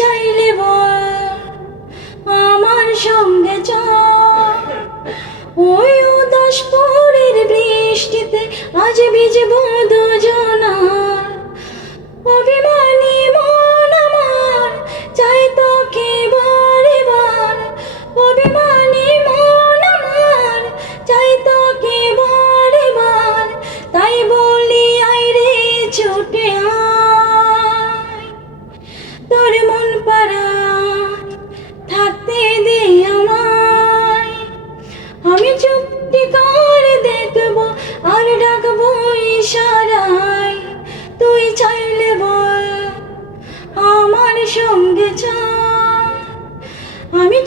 চাইলে বল আমার সঙ্গে চল, ওই উদাস পরের বৃষ্টিতে আজ ভিজবো দুজনার। অভিমানী মন আমার চাই তোকে বারে বার, অভিমানী মন আমার চাই তোকে বারে বার। তাই বলি আয় রে ছুটে আয়, তোর মন পাড়া থাকতে দে আমায়। আমি চুপটি করে দেখবো আর ডাকবো ইশারায়, তুই চাইলে বল আমার সঙ্গে চল। আমি